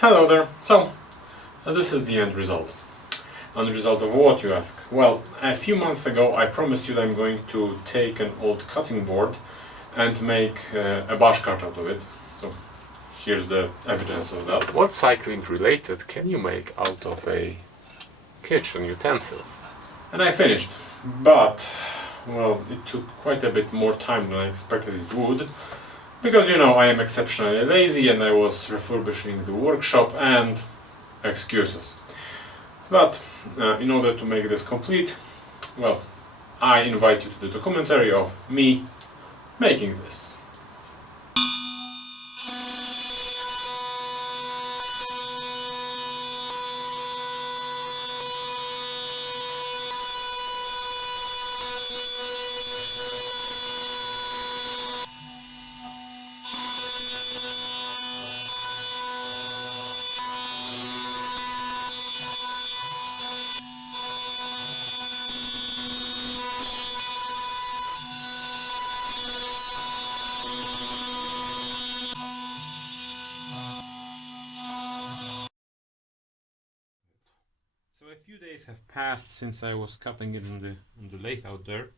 Hello there. So, this is the end result. End result of what, you ask? Well, a few months ago I promised you that I'm going to take an old cutting board and make a bash cart out of it. So, here's the evidence of that. What cycling related can you make out of a kitchen utensils? And I finished, but, well, it took quite a bit more time than I expected it would. Because, you know, I am exceptionally lazy and I was refurbishing the workshop and excuses. But in order to make this complete, well, I invite you to the documentary of me making this. So a few days have passed since I was cutting it on the lathe out there,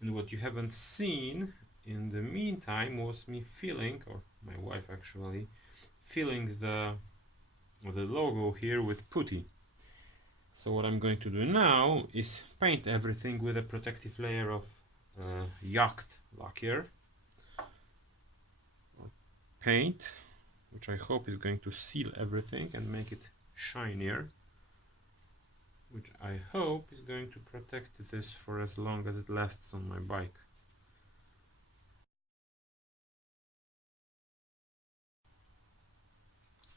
and what you haven't seen in the meantime was me filling, or my wife actually, filling the logo here with putty. So what I'm going to do now is paint everything with a protective layer of yacht lacquer or paint, which I hope is going to seal everything and make it shinier, which I hope is going to protect this for as long as it lasts on my bike.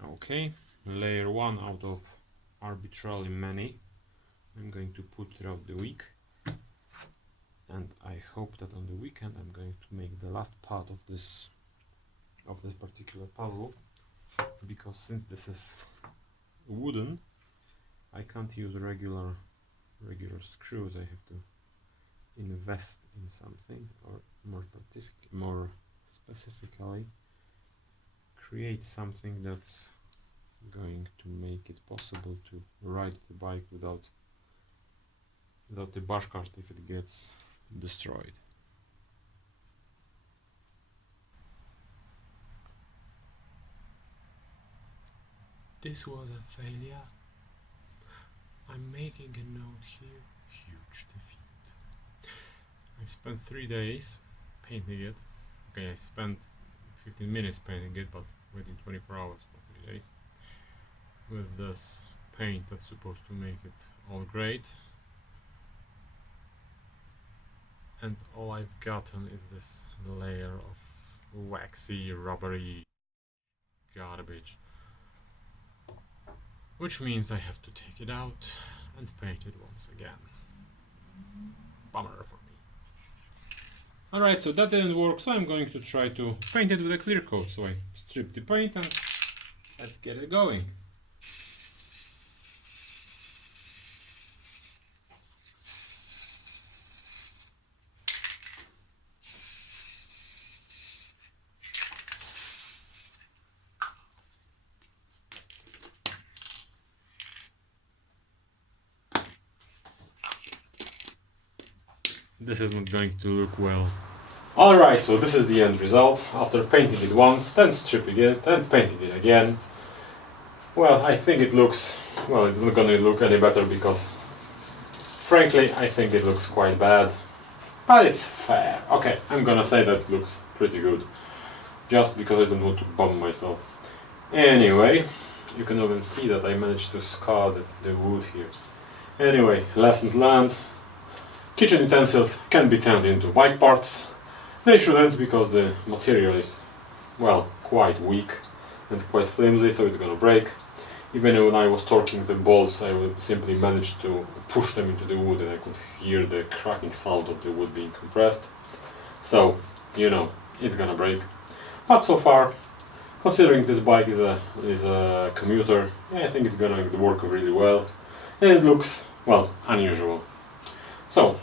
Okay, layer 1 out of arbitrarily many I'm going to put throughout the week, and I hope that on the weekend I'm going to make the last part of this particular puzzle, because since this is wooden I can't use regular screws. I have to invest in something, or more specifically create something that's going to make it possible to ride the bike without the bash cart if it gets destroyed. This was a failure. I'm making a note here. Huge defeat. I spent 3 days painting it. Okay, I spent 15 minutes painting it, but waiting 24 hours for 3 days. With this paint that's supposed to make it all great. And all I've gotten is this layer of waxy, rubbery garbage. Which means I have to take it out and paint it once again. Bummer for me. Alright, so that didn't work, so I'm going to try to paint it with a clear coat. So I strip the paint and let's get it going. This is not going to look well. Alright, so this is the end result. After painting it once, then stripping it, then painting it again. Well, I think it looks... well, it's not gonna look any better because... frankly, I think it looks quite bad. But it's fair. Okay, I'm gonna say that it looks pretty good. Just because I don't want to bum myself. Anyway, you can even see that I managed to scar the wood here. Anyway, lessons learned. Kitchen utensils can be turned into bike parts. They shouldn't, because the material is, well, quite weak and quite flimsy, so it's gonna break. Even when I was torquing the bolts, I would simply manage to push them into the wood and I could hear the cracking sound of the wood being compressed. So, you know, it's gonna break. But so far, considering this bike is a commuter, I think it's gonna work really well. And it looks, well, unusual. So,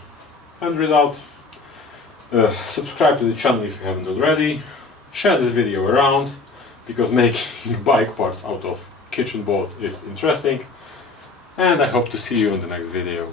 end result, subscribe to the channel if you haven't already, share this video around, because making bike parts out of kitchen board is interesting, and I hope to see you in the next video.